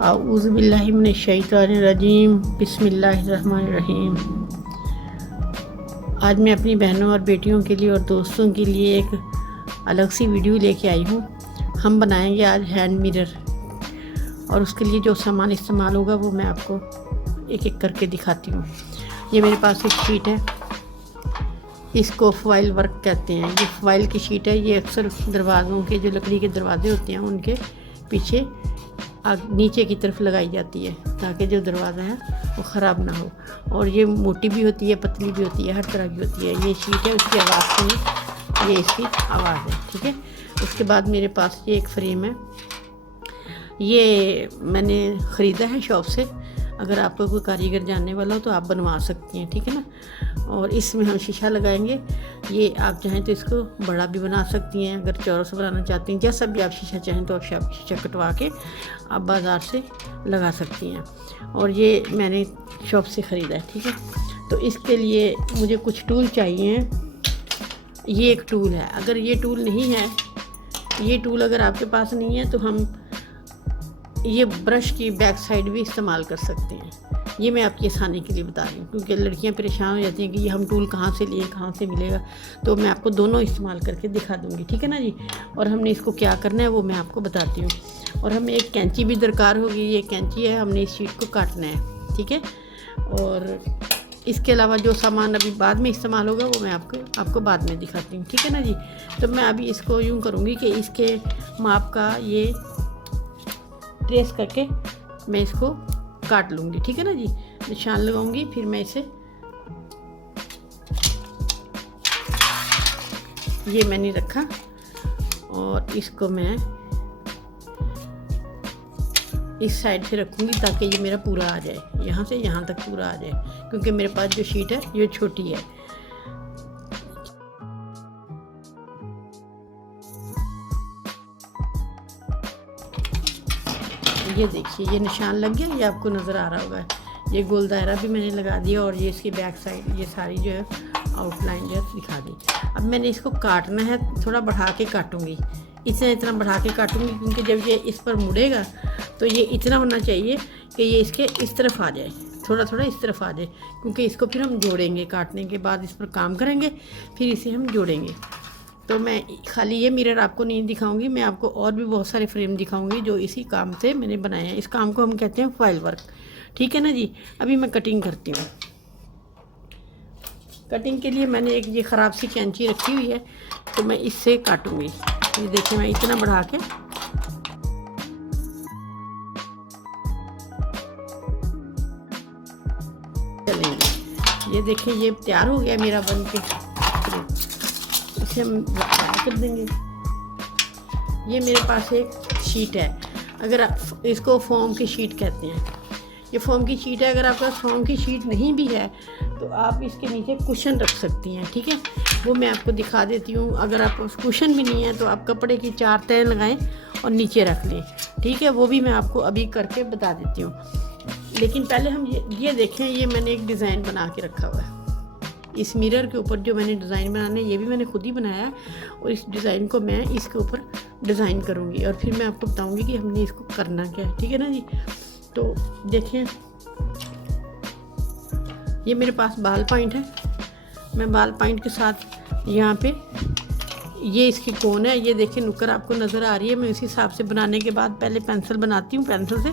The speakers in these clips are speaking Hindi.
आऊज़ु बिल्लाहि मिनश्शैतानिर्रजीम बिस्मिल्लाहिर्रहमानिर्रहीम। आज मैं अपनी बहनों और बेटियों के लिए और दोस्तों के लिए एक अलग सी वीडियो लेके आई हूँ। हम बनाएंगे आज हैंड मिरर और उसके लिए जो सामान इस्तेमाल होगा वो मैं आपको एक एक करके दिखाती हूँ। ये मेरे पास एक शीट है, इसको फॉइल वर्क कहते हैं। ये फॉइल की शीट है। ये अक्सर दरवाज़ों के जो लकड़ी के दरवाजे होते हैं उनके पीछे नीचे की तरफ लगाई जाती है ताकि जो दरवाज़ा है वो ख़राब ना हो। और ये मोटी भी होती है, पतली भी होती है, हर तरह की होती है। ये शीट है, उसकी आवाज़ सुनिए, ये इसकी आवाज़ है, ठीक है। उसके बाद मेरे पास ये एक फ्रेम है, ये मैंने ख़रीदा है शॉप से। अगर आपको कोई कारीगर जानने वाला हो तो आप बनवा सकती हैं, ठीक है ना। और इसमें हम शीशा लगाएंगे। ये आप चाहें तो इसको बड़ा भी बना सकती हैं, अगर चौरस बनाना चाहती हैं, जैसा भी आप शीशा चाहें तो आप शीशा कटवा के आप बाज़ार से लगा सकती हैं। और ये मैंने शॉप से ख़रीदा है, ठीक है। तो इसके लिए मुझे कुछ टूल चाहिए। ये एक टूल है। अगर ये टूल नहीं है, ये टूल अगर आपके पास नहीं है तो हम ये ब्रश की बैक साइड भी इस्तेमाल कर सकते हैं। ये मैं आपकी आसानी के लिए बता रही हूँ, क्योंकि लड़कियाँ परेशान हो जाती हैं कि ये हम टूल कहाँ से लिए, कहाँ से मिलेगा। तो मैं आपको दोनों इस्तेमाल करके दिखा दूँगी, ठीक है ना जी। और हमने इसको क्या करना है वो मैं आपको बताती हूँ। और हमें एक कैंची भी दरकार होगी। ये कैंची है, हमने इस शीट को काटना है, ठीक है। और इसके अलावा जो सामान अभी बाद में इस्तेमाल होगा वो मैं आपको बाद में दिखाती हूँ, ठीक है ना जी। तो मैं अभी इसको यूँ करूँगी कि इसके माप का ये ट्रेस करके मैं इसको काट लूँगी, ठीक है ना जी। निशान लगाऊंगी, फिर मैं इसे ये मैंने रखा और इसको मैं इस साइड से रखूँगी ताकि ये मेरा पूरा आ जाए, यहाँ से यहाँ तक पूरा आ जाए, क्योंकि मेरे पास जो शीट है ये छोटी है। ये देखिए, ये निशान लग गया, ये आपको नज़र आ रहा होगा। ये गोल दायरा भी मैंने लगा दिया और ये इसकी बैक साइड ये सारी जो है आउटलाइन जो है दिखा दी। अब मैंने इसको काटना है, थोड़ा बढ़ा के काटूंगी, इतना बढ़ा के काटूंगी, क्योंकि जब ये इस पर मुड़ेगा तो ये इतना होना चाहिए कि ये इसके इस तरफ आ जाए, थोड़ा थोड़ा इस तरफ आ जाए, क्योंकि इसको फिर हम जोड़ेंगे। काटने के बाद इस पर काम करेंगे, फिर इसे हम जोड़ेंगे। तो मैं खाली ये मिरर आपको नहीं दिखाऊंगी, मैं आपको और भी बहुत सारे फ्रेम दिखाऊंगी जो इसी काम से मैंने बनाए हैं। इस काम को हम कहते हैं फॉइल वर्क, ठीक है ना जी। अभी मैं कटिंग करती हूँ। कटिंग के लिए मैंने एक ये ख़राब सी कैंची रखी हुई है, तो मैं इससे काटूंगी। ये देखिए, मैं इतना बढ़ा के चलेंगे। ये देखिए, ये तैयार हो गया मेरा बन के। इसे हम कर देंगे। ये मेरे पास एक शीट है, अगर आप इसको फोम की शीट कहते हैं। ये फोम की शीट है। अगर आपके पास फोम की शीट नहीं भी है तो आप इसके नीचे कुशन रख सकती हैं, ठीक है। वो मैं आपको दिखा देती हूँ। अगर आप कुशन भी नहीं है तो आप कपड़े की 4 तह लगाएं और नीचे रख लें, ठीक है। वो भी मैं आपको अभी करके बता देती हूँ। लेकिन पहले हम ये देखें, ये मैंने एक डिज़ाइन बना के रखा हुआ है। इस मिरर के ऊपर जो मैंने डिज़ाइन बनाना है ये भी मैंने खुद ही बनाया है, और इस डिज़ाइन को मैं इसके ऊपर डिज़ाइन करूँगी और फिर मैं आपको बताऊँगी कि हमने इसको करना क्या है, ठीक है ना जी। तो देखिए, ये मेरे पास बाल पॉइंट है। मैं बाल पॉइंट के साथ यहाँ पे ये इसकी कोन है। ये देखिए, नुक्कर आपको नज़र आ रही है। मैं इसी हिसाब से बनाने के बाद पहले पेंसिल बनाती हूँ, पेंसिल से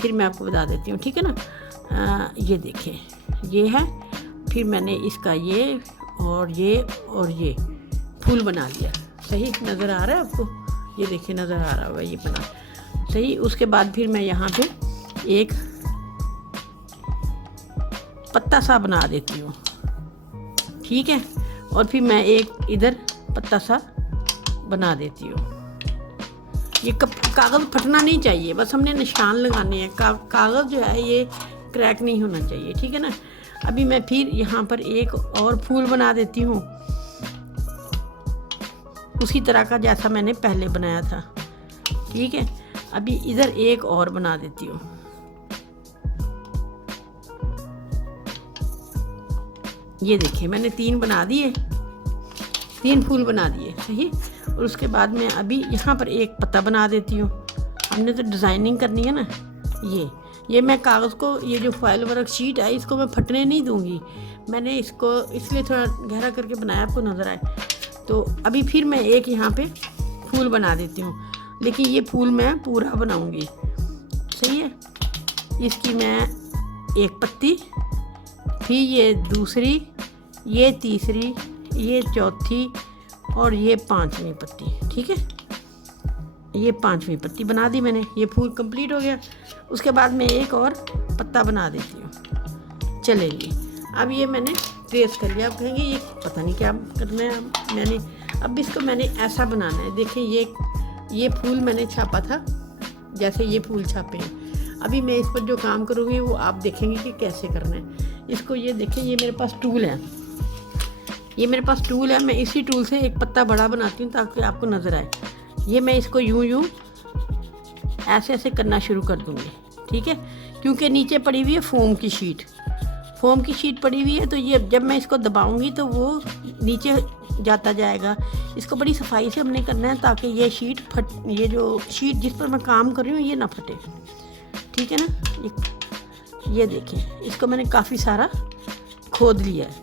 फिर मैं आपको बता देती हूँ, ठीक है ना। ये देखिए, ये है। फिर मैंने इसका ये और ये फूल बना लिया। सही नज़र आ रहा है आपको? ये देखिए, नज़र आ रहा होगा ये बना सही। उसके बाद फिर मैं यहाँ पे एक पत्ता सा बना देती हूँ, ठीक है। और फिर मैं एक इधर पत्ता सा बना देती हूँ। ये कागज़ फटना नहीं चाहिए, बस हमने निशान लगाने हैं। कागज़ जो है ये क्रैक नहीं होना चाहिए, ठीक है ना। अभी मैं फिर यहाँ पर एक और फूल बना देती हूँ, उसी तरह का जैसा मैंने पहले बनाया था, ठीक है। अभी इधर एक और बना देती हूँ। ये देखिए, मैंने 3 बना दिए, 3 फूल बना दिए, सही। और उसके बाद मैं अभी यहाँ पर एक पत्ता बना देती हूँ। हमने तो डिज़ाइनिंग करनी है ना, ये मैं कागज़ को, ये जो फॉइल वर्क शीट है इसको मैं फटने नहीं दूंगी। मैंने इसको इसलिए थोड़ा गहरा करके बनाया, आपको नज़र आए। तो अभी फिर मैं एक यहाँ पे फूल बना देती हूँ, लेकिन ये फूल मैं पूरा बनाऊंगी। सही है। इसकी मैं एक पत्ती, फिर ये दूसरी, ये तीसरी, ये चौथी और ये पांचवी पत्ती। ठीक है, ये पांचवी पत्ती बना दी मैंने। ये फूल कंप्लीट हो गया। उसके बाद मैं एक और पत्ता बना देती हूँ। चलेगी। अब ये मैंने ट्रेस कर लिया। आप कहेंगे ये पता नहीं क्या करना है मैंने। अब इसको मैंने ऐसा बनाना है। देखिए ये फूल मैंने छापा था, जैसे ये फूल छापे हैं। अभी मैं इस पर जो काम करूँगी वो आप देखेंगे कि कैसे करना है इसको। ये देखें, ये मेरे पास टूल है, ये मेरे पास टूल है। मैं इसी टूल से एक पत्ता बड़ा बनाती हूँ ताकि आपको नज़र आए। ये मैं इसको यूं ऐसे ऐसे करना शुरू कर दूँगी। ठीक है, क्योंकि नीचे पड़ी हुई है फोम की शीट पड़ी हुई है, तो ये जब मैं इसको दबाऊंगी तो वो नीचे जाता जाएगा। इसको बड़ी सफाई से हमने करना है ताकि ये जो शीट जिस पर मैं काम कर रही हूँ ये ना फटे। ठीक है ना। ये देखें, इसको मैंने काफ़ी सारा खोद लिया है।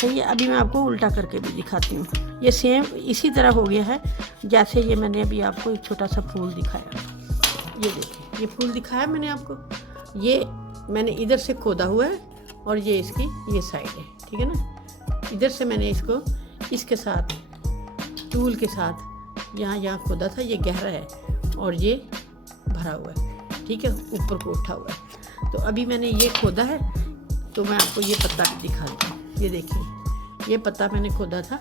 सही है। अभी मैं आपको उल्टा करके भी दिखाती हूँ। ये सेम इसी तरह हो गया है जैसे ये मैंने अभी आपको एक छोटा सा फूल दिखाया। ये देखिए, ये फूल दिखाया मैंने आपको। ये मैंने इधर से खोदा हुआ है और ये इसकी ये साइड है। ठीक है ना। इधर से मैंने इसको इसके साथ टूल के साथ यहाँ खोदा था। ये गहरा है और ये भरा हुआ है। ठीक है, ऊपर को उठा हुआ है। तो अभी मैंने ये खोदा है, तो मैं आपको ये पत्ता दिखाती हूँ। ये देखिए, ये पत्ता मैंने खोदा था,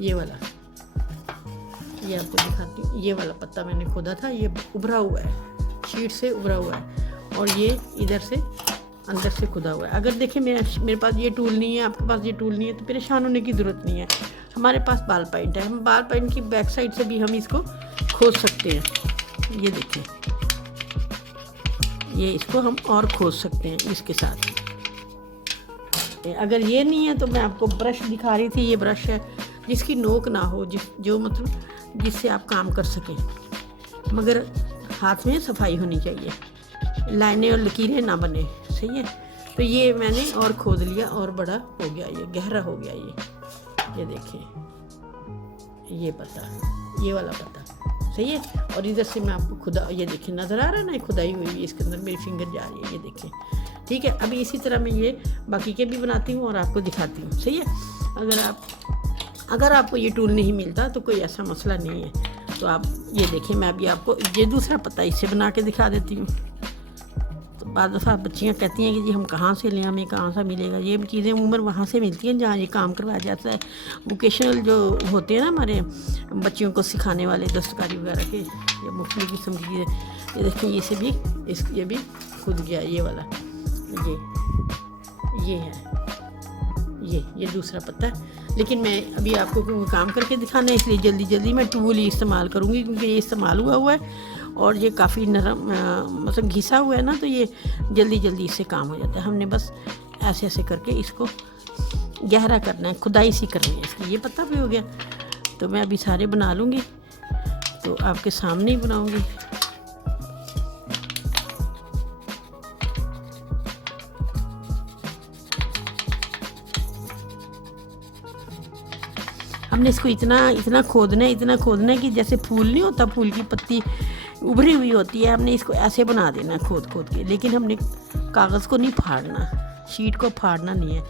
ये वाला, ये आपको दिखाती हूँ। ये वाला पत्ता मैंने खोदा था, ये उभरा हुआ है, शीट से उभरा हुआ है और ये इधर से अंदर से खुदा हुआ है। अगर देखें मेरे पास ये टूल नहीं है, आपके पास ये टूल नहीं है, तो परेशान होने की ज़रूरत नहीं है। हमारे पास बाल पॉइंट है, हम बाल पॉइंट की बैक साइड से भी हम इसको खोद सकते हैं। ये देखिए, ये इसको हम और खोद सकते हैं इसके साथ। अगर ये नहीं है तो मैं आपको ब्रश दिखा रही थी। ये ब्रश है जिसकी नोक ना हो, जिससे आप काम कर सकें, मगर हाथ में सफाई होनी चाहिए, लाइनें और लकीरें ना बने। सही है। तो ये मैंने और खोद लिया और बड़ा हो गया, ये गहरा हो गया। ये देखिए, ये पत्ता, ये वाला पत्ता। सही है। और इधर से मैं आपको खुदा, ये देखिए नज़र आ रहा है ना, खुदाई हुई है इसके अंदर, मेरी फिंगर जा रही है। ये देखिए। ठीक है। अभी इसी तरह मैं ये बाकी के भी बनाती हूँ और आपको दिखाती हूँ। सही है। अगर आपको ये टूल नहीं मिलता तो कोई ऐसा मसला नहीं है। तो आप ये देखें, मैं अभी आपको ये दूसरा पत्ता इससे बना के दिखा देती हूँ। तो बाद दफ़ा बच्चियाँ कहती हैं कि जी हम कहाँ से लें, हमें कहाँ से मिलेगा। ये चीज़ें उम्र वहाँ से मिलती हैं जहाँ ये काम करवाया जाता है। वोकेशनल जो होते हैं ना हमारे बच्चियों को सिखाने वाले, दस्तकारी वगैरह के, या मुख्तलिफ किस्म की चीज़ें। ये देखिए, इसे भी ये भी खुद गया, ये वाला, ये है, ये दूसरा पत्ता है। लेकिन मैं अभी आपको काम करके दिखाना है, इसलिए जल्दी मैं टूल ही इस्तेमाल करूँगी, क्योंकि ये इस्तेमाल हुआ है और ये काफ़ी नरम, मतलब घिसा हुआ है ना, तो ये जल्दी इससे काम हो जाता है। हमने बस ऐसे करके इसको गहरा करना है, खुदाई सी करनी है इसकी। ये पत्ता भी हो गया। तो मैं अभी सारे बना लूँगी, तो आपके सामने ही बनाऊँगी। हमने इसको इतना खोदना है कि जैसे फूल नहीं होता, फूल की पत्ती उभरी हुई होती है, हमने इसको ऐसे बना देना खोद के। लेकिन हमने कागज़ को नहीं फाड़ना, शीट को फाड़ना नहीं है।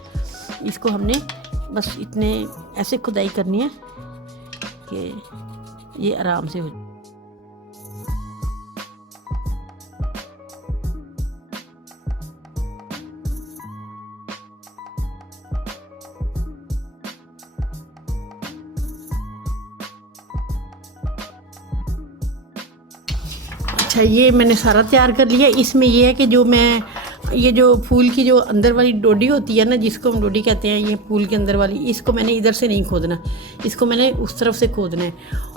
इसको हमने बस इतने ऐसे खुदाई करनी है कि ये आराम से हो जाए। अच्छा, ये मैंने सारा तैयार कर लिया। इसमें ये है कि ये जो फूल की जो अंदर वाली डोडी होती है ना, जिसको हम डोडी कहते हैं, ये फूल के अंदर वाली, इसको मैंने इधर से नहीं खोदना, इसको मैंने उस तरफ से खोदना है।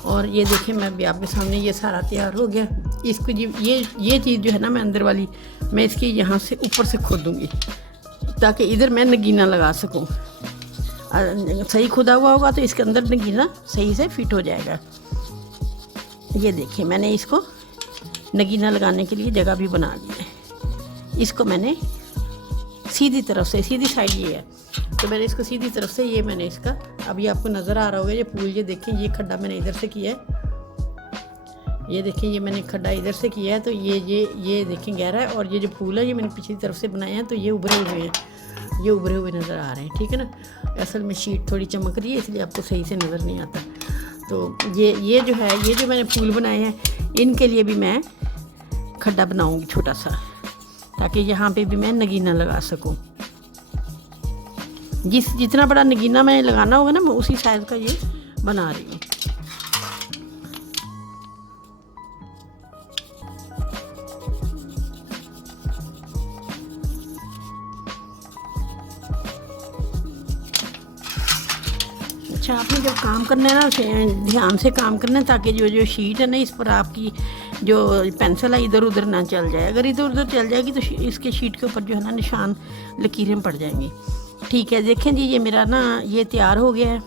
और ये देखें, मैं अभी आपके सामने ये सारा तैयार हो गया। इसको ये चीज़ जो है ना, मैं अंदर वाली, मैं इसकी यहाँ से ऊपर से खोदूँगी ताकि इधर मैं नगीना लगा सकूँ। सही खुदा हुआ होगा तो इसके अंदर नगीना सही से फिट हो जाएगा। ये देखिए, मैंने इसको नगीना लगाने के लिए जगह भी बना दी है। इसको मैंने सीधी तरफ से, सीधी साइड ये है, तो मैंने इसको सीधी तरफ से, ये मैंने इसका, अभी आपको नज़र आ रहा होगा ये फूल, ये देखें ये खड्डा मैंने इधर से किया है, ये देखें ये मैंने खड्डा इधर से किया है, तो ये देखें गहरा है, और ये जो फूल है ये मैंने पिछली तरफ से बनाए हैं, तो ये उभरे हुए हैं, ये उभरे हुए नज़र आ रहे हैं, ठीक है ना। असल में शीट थोड़ी चमक रही है इसलिए आपको सही से नज़र नहीं आता। तो ये जो है, ये जो मैंने फूल बनाए हैं, इनके लिए भी मैं खड्डा बनाऊँगी छोटा सा, ताकि यहाँ पे भी मैं नगीना लगा सकूँ। जितना बड़ा नगीना मैं लगाना होगा ना, मैं उसी साइज़ का ये बना रही हूँ। अच्छा, आपने जब काम करना है ना, ध्यान से काम करना है, ताकि जो शीट है ना, इस पर आपकी जो पेंसिल है इधर उधर ना चल जाए। अगर इधर उधर चल जाएगी तो इसके शीट के ऊपर जो है ना निशान, लकीरें पड़ जाएंगी। ठीक है, देखें जी ये मेरा ना ये तैयार हो गया है।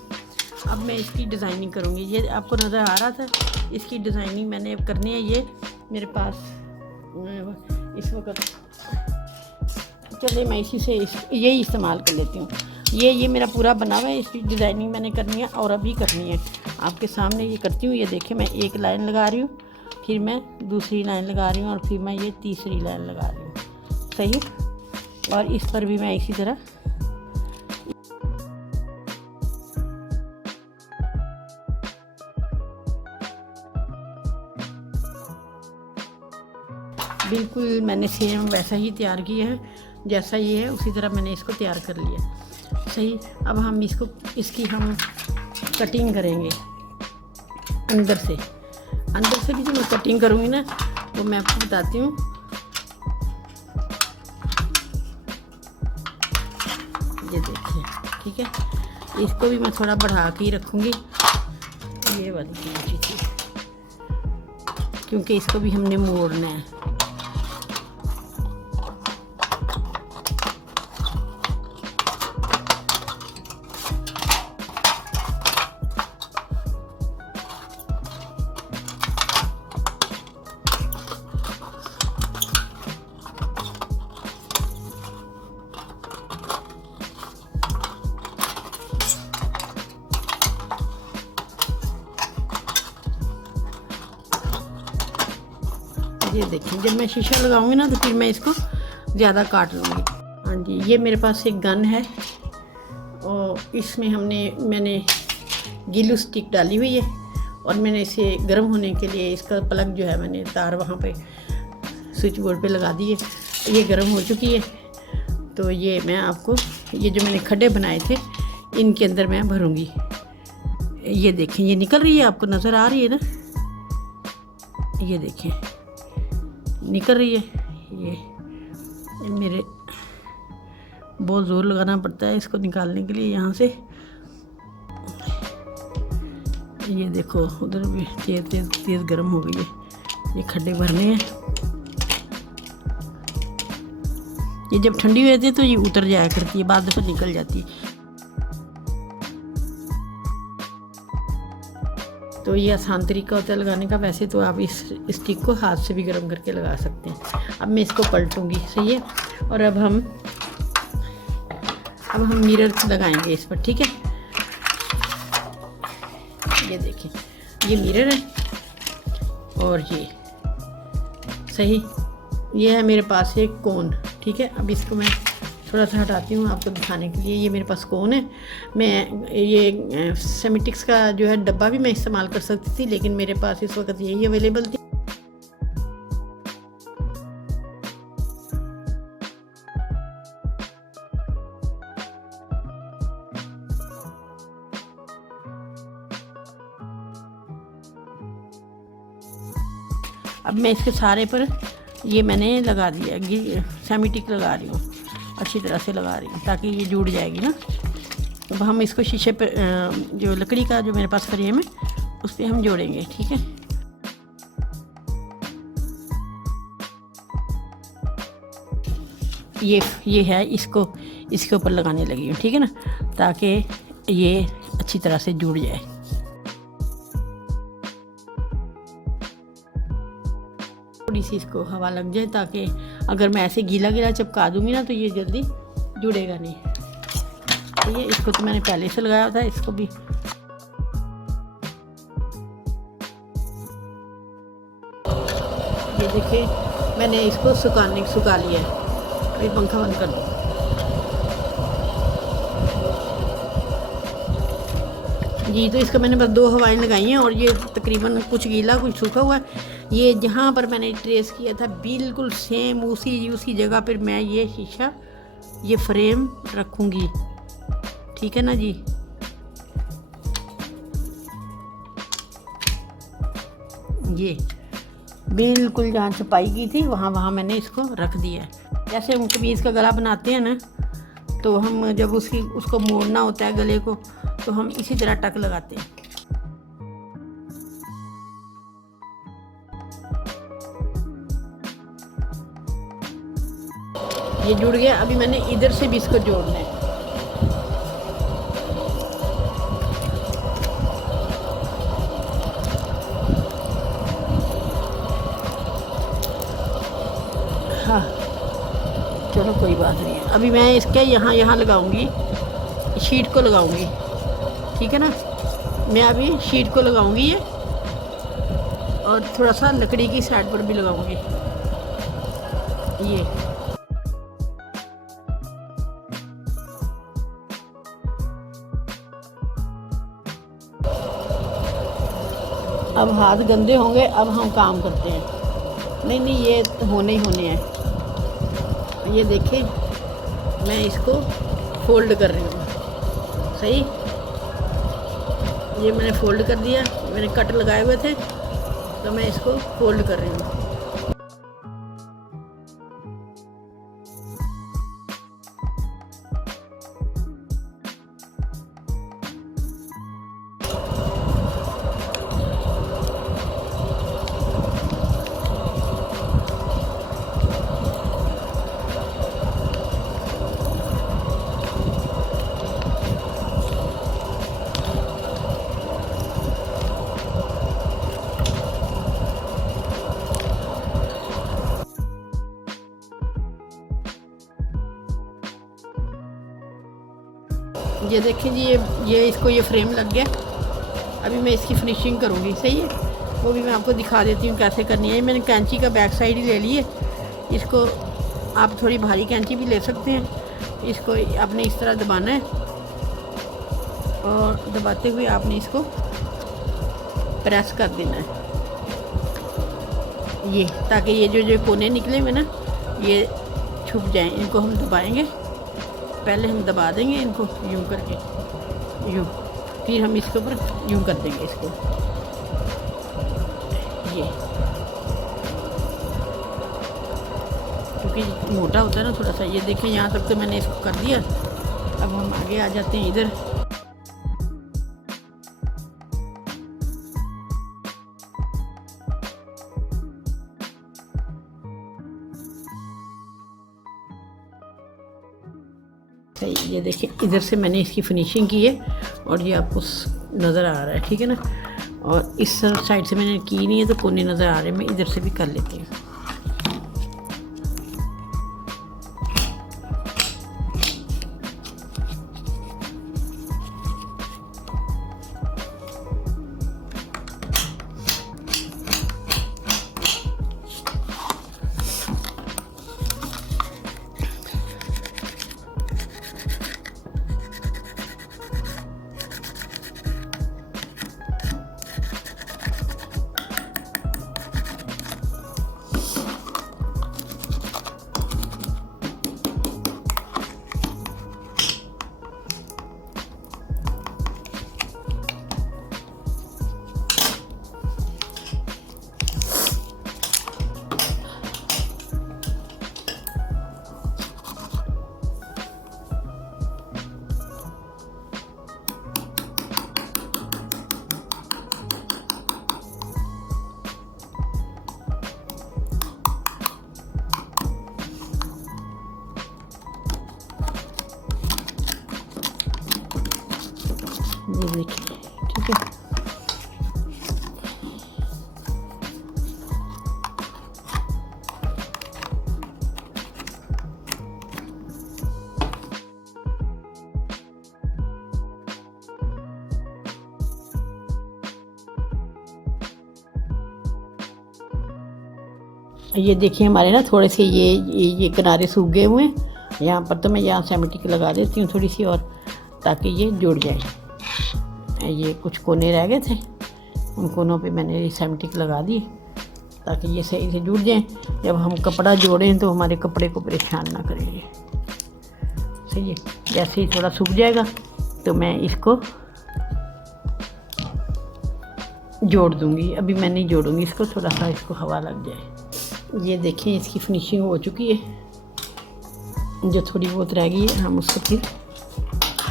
अब मैं इसकी डिज़ाइनिंग करूँगी। ये आपको नज़र आ रहा था, इसकी डिज़ाइनिंग मैंने करनी है। ये मेरे पास इस वक्त, चलिए मैं इसी से यही इस्तेमाल कर लेती हूँ। ये मेरा पूरा बना हुआ है, इसकी डिज़ाइनिंग मैंने करनी है और अभी करनी है। आपके सामने ये करती हूँ। ये देखिए मैं एक लाइन लगा रही हूँ, फिर मैं दूसरी लाइन लगा रही हूँ, और फिर मैं ये तीसरी लाइन लगा रही हूँ, सही। और इस पर भी मैं इसी तरह बिल्कुल मैंने सेम वैसा ही तैयार किया है, जैसा ये है उसी तरह मैंने इसको तैयार कर लिया, सही। अब हम इसकी हम कटिंग करेंगे अंदर से भी। जो मैं कटिंग करूँगी ना, वो मैं आपको बताती हूँ। ये देखिए, ठीक है, इसको भी मैं थोड़ा बढ़ा के ही रखूँगी, ये वाली चीज़, क्योंकि इसको भी हमने मोड़ना है। ये देखिए, जब मैं शीशा लगाऊंगी ना तो फिर मैं इसको ज़्यादा काट लूँगी। हाँ जी, ये मेरे पास एक गन है और इसमें मैंने गीलू स्टिक डाली हुई है, और मैंने इसे गर्म होने के लिए इसका प्लग जो है मैंने तार वहाँ पे स्विच बोर्ड पे लगा दी है। ये गर्म हो चुकी है, तो ये मैं आपको, ये जो मैंने खड्डे बनाए थे इनके अंदर मैं भरूँगी। ये देखें, ये निकल रही है, आपको नज़र आ रही है ना, ये देखें निकल रही है। ये मेरे बहुत ज़ोर लगाना पड़ता है इसको निकालने के लिए यहाँ से। ये देखो उधर भी तेज़ गर्म हो गई है। ये खड्डे भरने हैं। ये जब ठंडी हो जाती है तो ये उतर जाया करती है, बाद दफ़ा निकल जाती है। तो ये आसान तरीका होता है लगाने का। वैसे तो आप इस स्टिक को हाथ से भी गर्म करके लगा सकते हैं। अब मैं इसको पलटूंगी, सही है। और अब हम मिरर लगाएंगे इस पर, ठीक है। ये देखिए, ये मिरर है और ये, सही, ये है मेरे पास एक कोन, ठीक है। अब इसको मैं थोड़ा सा हटाती हूँ आपको दिखाने के लिए। ये मेरे पास कोन है। मैं ये सेमेटिक्स का जो है डब्बा भी मैं इस्तेमाल कर सकती थी, लेकिन मेरे पास इस वक्त यही अवेलेबल थी। अब मैं इसके सारे पर ये मैंने लगा दिया, सेमेटिक लगा रही हूँ, अच्छी तरह से लगा रही हूँ ताकि ये जुड़ जाएगी ना। अब हम इसको शीशे पे, जो लकड़ी का जो मेरे पास फ्रेम है उस पर हम जोड़ेंगे, ठीक है। ये है, इसके ऊपर लगाने लगी हूँ, ठीक है ना, ताकि ये अच्छी तरह से जुड़ जाए। थोड़ी सी इसको हवा लग जाए, ताकि अगर मैं ऐसे गीला गीला चिपका दूँगी ना तो ये जल्दी जुड़ेगा नहीं। तो ये इसको तो मैंने पहले से लगाया था, इसको भी ये देखिए मैंने इसको सुखा लिया है। अभी पंखा बंद कर दो। जी तो इसका मैंने बस 2 हवाएं लगाई हैं और ये तकरीबन कुछ गीला कुछ सूखा हुआ है। ये जहाँ पर मैंने ट्रेस किया था बिल्कुल सेम उसी जगह पर मैं ये शीशा ये फ्रेम रखूँगी, ठीक है ना जी। ये बिल्कुल जहाँ छपाई की थी वहाँ मैंने इसको रख दिया है। जैसे हम कमीज़ का गला बनाते हैं ना, तो हम जब उसको मोड़ना होता है गले को, तो हम इसी तरह टक लगाते हैं। ये जुड़ गया। अभी मैंने इधर से भी इसको जोड़ना है। हाँ चलो कोई बात नहीं है। अभी मैं इसके यहाँ लगाऊंगी, शीट को लगाऊंगी, ठीक है ना। मैं अभी शीट को लगाऊंगी ये, और थोड़ा सा लकड़ी की साइड पर भी लगाऊंगी ये। अब हाथ गंदे होंगे, अब हम काम करते हैं। नहीं ये तो होने ही होने हैं। ये देखिए मैं इसको फोल्ड कर रही हूँ, सही। ये मैंने फोल्ड कर दिया, मैंने कट लगाए हुए थे तो मैं इसको फोल्ड कर रही हूँ। ये देखिए जी, ये इसको ये फ्रेम लग गया। अभी मैं इसकी फिनिशिंग करूँगी, सही है। वो भी मैं आपको दिखा देती हूँ कैसे करनी है। मैंने कैंची का बैक साइड ही ले ली है। इसको आप थोड़ी भारी कैंची भी ले सकते हैं। इसको आपने इस तरह दबाना है और दबाते हुए आपने इसको प्रेस कर देना है ये, ताकि ये जो कोने निकले हुए ना ये छुप जाएं। इनको हम दबाएंगे, पहले हम दबा देंगे इनको यूं करके, यूं, फिर हम इसके ऊपर यूं कर देंगे इसको ये, क्योंकि मोटा होता है ना थोड़ा सा। ये देखें यहाँ तक तो मैंने इसको कर दिया। अब हम आगे आ जाते हैं इधर। सही, ये देखिए इधर से मैंने इसकी फिनिशिंग की है और ये आपको नज़र आ रहा है, ठीक है ना। और इस साइड से मैंने की नहीं है तो कोने नज़र आ रहे हैं। मैं इधर से भी कर लेती हूँ। ये देखिए, ठीक है। ये देखिए हमारे ना थोड़े से ये किनारे सूख गए हुए हैं। यहाँ पर तो मैं यहाँ सेमेटिक लगा देती हूँ थोड़ी सी और, ताकि ये जुड़ जाए। ये कुछ कोने रह गए थे, उन कोनों पे मैंने सेमेटिक लगा दी ताकि ये सही से जुड़ जाएं। जब हम कपड़ा जोड़ें तो हमारे कपड़े को परेशान ना करेंगे। सही है। जैसे ही थोड़ा सूख जाएगा तो मैं इसको जोड़ दूँगी। अभी मैं नहीं जोड़ूँगी इसको, थोड़ा सा इसको हवा लग जाए। ये देखें इसकी फिनिशिंग हो चुकी है। जो थोड़ी बहुत रह गई है हम उसको फिर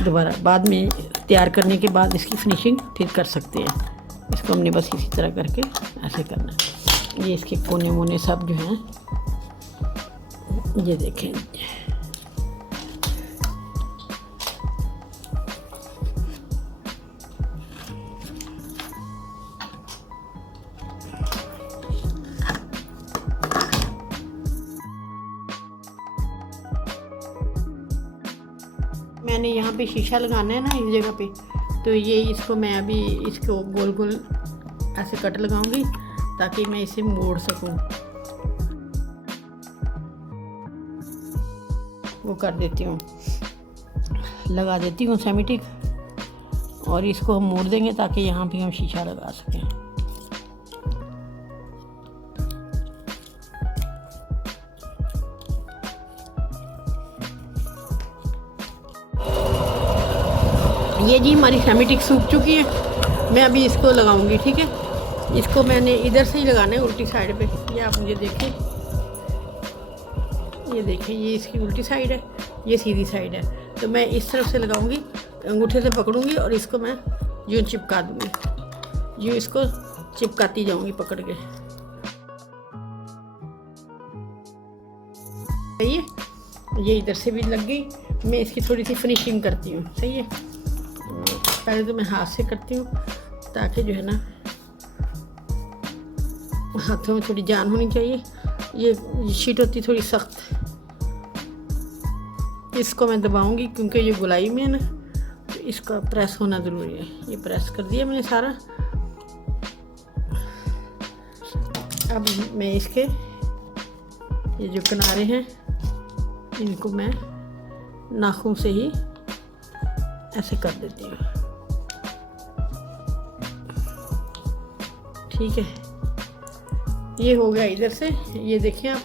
दोबारा बाद में तैयार करने के बाद इसकी फिनिशिंग फिर कर सकते हैं। इसको हमने बस इसी तरह करके ऐसे करना है। ये इसके कोने वोने सब जो हैं ये देखें। मैंने यहाँ पे शीशा लगाना है ना इस जगह पे, तो ये इसको मैं अभी इसको गोल गोल ऐसे कट लगाऊंगी ताकि मैं इसे मोड़ सकूं। वो कर देती हूँ, लगा देती हूँ सेमेटिक, और इसको हम मोड़ देंगे ताकि यहाँ पे हम शीशा लगा सकें। ये जी हमारी सेमेटिक सूख चुकी है। मैं अभी इसको लगाऊंगी, ठीक है। इसको मैंने इधर से ही लगाना है, उल्टी साइड पे। ये आप मुझे देखें, ये देखें, ये इसकी उल्टी साइड है, ये सीधी साइड है। तो मैं इस तरफ से लगाऊंगी, अंगूठे से पकड़ूंगी और इसको मैं यूँ चिपका दूँगी। यूँ इसको चिपकाती जाऊँगी पकड़ के। सही है। ये इधर से भी लग गई। मैं इसकी थोड़ी सी फिनिशिंग करती हूँ। सही है। पहले तो मैं हाथ से करती हूँ ताकि जो है ना हाथों में थोड़ी जान होनी चाहिए। ये शीट होती थोड़ी सख्त, इसको मैं दबाऊंगी क्योंकि ये गुलाई में है ना, तो इसका प्रेस होना ज़रूरी है। ये प्रेस कर दिया मैंने सारा। अब मैं इसके ये जो किनारे हैं इनको मैं नाखून से ही ऐसे कर देती हूँ। ठीक है। ये हो गया इधर से। ये देखिए आप,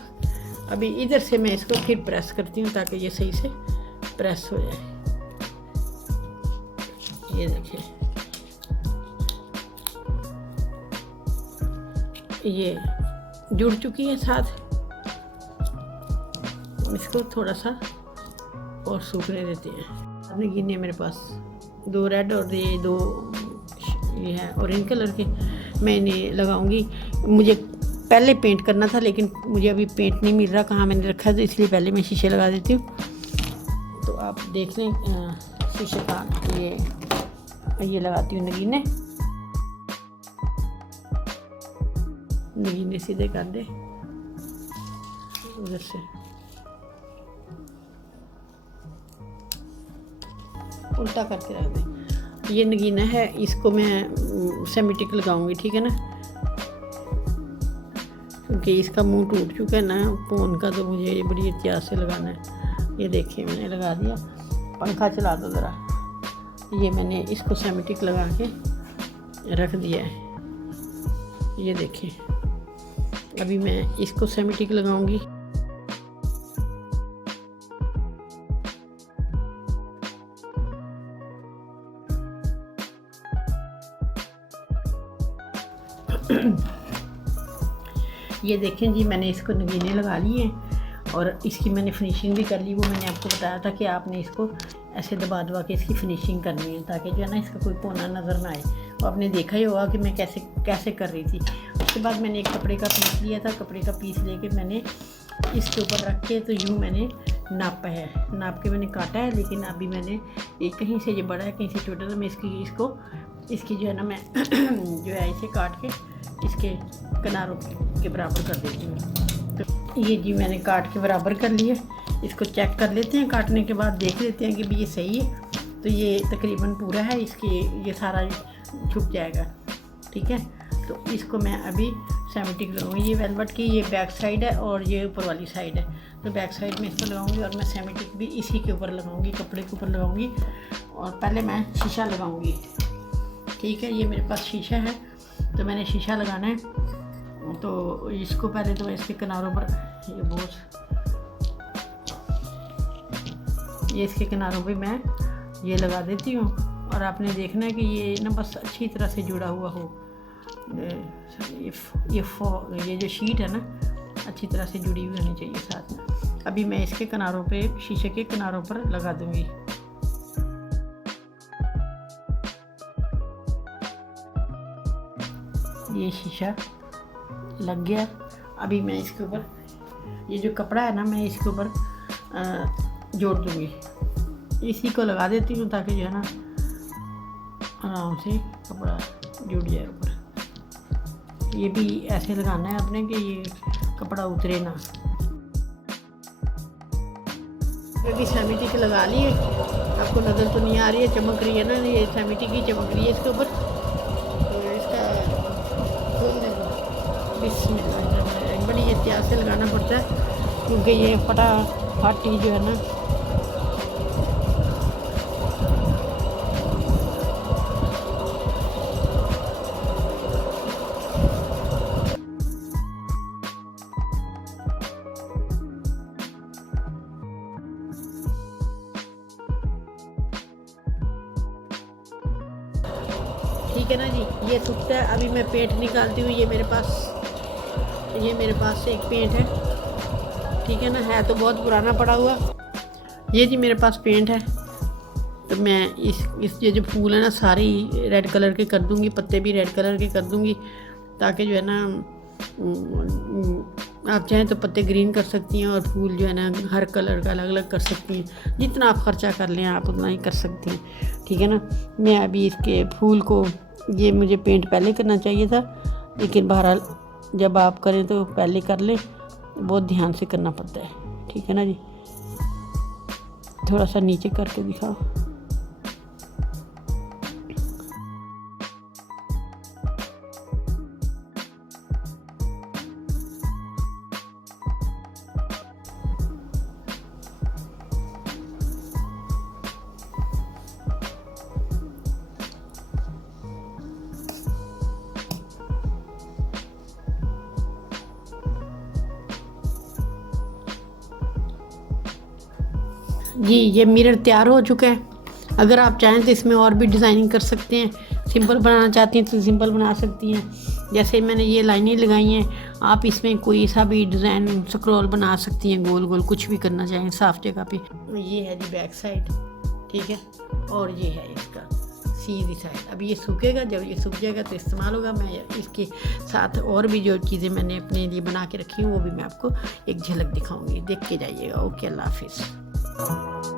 अभी इधर से मैं इसको फिर प्रेस करती हूँ ताकि ये सही से प्रेस हो जाए। ये देखिए, ये जुड़ चुकी है साथ। इसको थोड़ा सा और सूखने देते हैं। आपने गिने मेरे पास 2 रेड और ये 2 ये है ऑरेंज कलर के। मैं इन्हें लगाऊंगी। मुझे पहले पेंट करना था लेकिन मुझे अभी पेंट नहीं मिल रहा, कहाँ मैंने रखा है, तो इसलिए पहले मैं शीशे लगा देती हूँ। तो आप देख लें शीशे का ये लगाती हूँ नगीने। नगीने सीधे कर दे उधर से, उल्टा करके रख दें। ये नगीना है, इसको मैं सेमेटिक लगाऊंगी, ठीक है ना, क्योंकि इसका मुंह टूट चुका है ना फोन का, तो मुझे ये बड़ी एहतियात से लगाना है। ये देखिए मैंने लगा दिया। पंखा चला दो ज़रा। ये मैंने इसको सेमेटिक लगा के रख दिया है। ये देखिए, अभी मैं इसको सेमेटिक लगाऊंगी। ये देखें जी, मैंने इसको नगीने लगा लिए और इसकी मैंने फिनिशिंग भी कर ली। वो मैंने आपको बताया था कि आपने इसको ऐसे दबा दबा के इसकी फिनिशिंग करनी है ताकि जो है ना इसका कोई कोना नज़र ना आए। वो आपने देखा ही होगा कि मैं कैसे कर रही थी। उसके बाद मैंने एक कपड़े का पीस लिया था। कपड़े का पीस लेके मैंने इसके ऊपर रख के तो यूँ मैंने नापा है, नाप के मैंने काटा है। लेकिन अभी मैंने एक कहीं से ये बड़ा है कहीं से छोटा, तो मैं इसकी जो है ना मैं जो है इसे काट के इसके किनारों के बराबर कर देती हूँ। तो ये जी मैंने काट के बराबर कर लिया। इसको चेक कर लेते हैं, काटने के बाद देख लेते हैं कि भी ये सही है। तो ये तकरीबन पूरा है, इसके ये सारा छुप जाएगा। ठीक है। तो इसको मैं अभी सेमेटिक लगाऊंगी। ये वेलवेट की ये बैक साइड है और ये ऊपर वाली साइड है, तो बैक साइड में इसको लगाऊंगी और मैं सेमेटिक भी इसी के ऊपर लगाऊंगी, कपड़े के ऊपर लगाऊंगी। और पहले मैं शीशा लगाऊंगी, ठीक है। ये मेरे पास शीशा है, तो मैंने शीशा लगाना है। तो इसको पहले तो मैं इसके किनारों पर ये इसके किनारों पे मैं ये लगा देती हूँ। और आपने देखना है कि ये ना बस अच्छी तरह से जुड़ा हुआ हो। ये जो शीट है ना अच्छी तरह से जुड़ी हुई होनी चाहिए साथ में। अभी मैं इसके किनारों पे, शीशे के किनारों पर लगा दूँगी। ये शीशा लग गया। अभी मैं इसके ऊपर ये जो कपड़ा है ना, मैं इसके ऊपर जोड़ दूँगी। इसी को लगा देती हूँ ताकि जो है ना आराम से कपड़ा जुड़ जाए ऊपर। ये भी ऐसे लगाना है आपने कि ये कपड़ा उतरे ना। अभी सेमेटिक लगा ली है, आपको नज़र तो नहीं आ रही है, चमक रही है ना, ये सेमेटिक ही चमक रही है इसके ऊपर। तो इसका खोल देना, बिस्मिल्लाह। बड़ी एहतियात से लगाना पड़ता है क्योंकि ये फटाफटी जो है ना ठीक है ना जी। ये सूखता है, अभी मैं पेंट निकालती हूँ। ये मेरे पास एक पेंट है, ठीक है ना, है तो बहुत पुराना पड़ा हुआ। ये जी मेरे पास पेंट है, तो मैं इस ये जो फूल है ना सारे रेड कलर के कर दूँगी, पत्ते भी रेड कलर के कर दूँगी, ताकि जो है ना आप चाहें तो पत्ते ग्रीन कर सकती हैं और फूल जो है ना हर कलर का अलग अलग कर सकती हैं। जितना आप ख़र्चा कर लें आप उतना ही कर सकती हैं, ठीक है ना। मैं अभी इसके फूल को, ये मुझे पेंट पहले करना चाहिए था, लेकिन बहरहाल जब आप करें तो पहले कर लें, बहुत ध्यान से करना पड़ता है, ठीक है ना जी। थोड़ा सा नीचे करके दिखाओ। जी ये मिरर तैयार हो चुका है। अगर आप चाहें तो इसमें और भी डिज़ाइनिंग कर सकते हैं। सिंपल बनाना चाहती हैं तो सिंपल बना सकती हैं। जैसे मैंने ये लाइनें लगाई हैं, आप इसमें कोई सा भी डिज़ाइन स्क्रॉल बना सकती हैं, गोल गोल कुछ भी करना चाहें साफ जगह पे। ये है जी बैक साइड, ठीक है, और ये है इसका सीधी साइड। अब ये सूखेगा, जब ये सूख जाएगा तो इस्तेमाल होगा। मैं इसके साथ और भी जो चीज़ें मैंने अपने लिए बना के रखी हूँ वो भी मैं आपको एक झलक दिखाऊँगी, देख के जाइएगा। ओके, अल्लाह हाफिज़।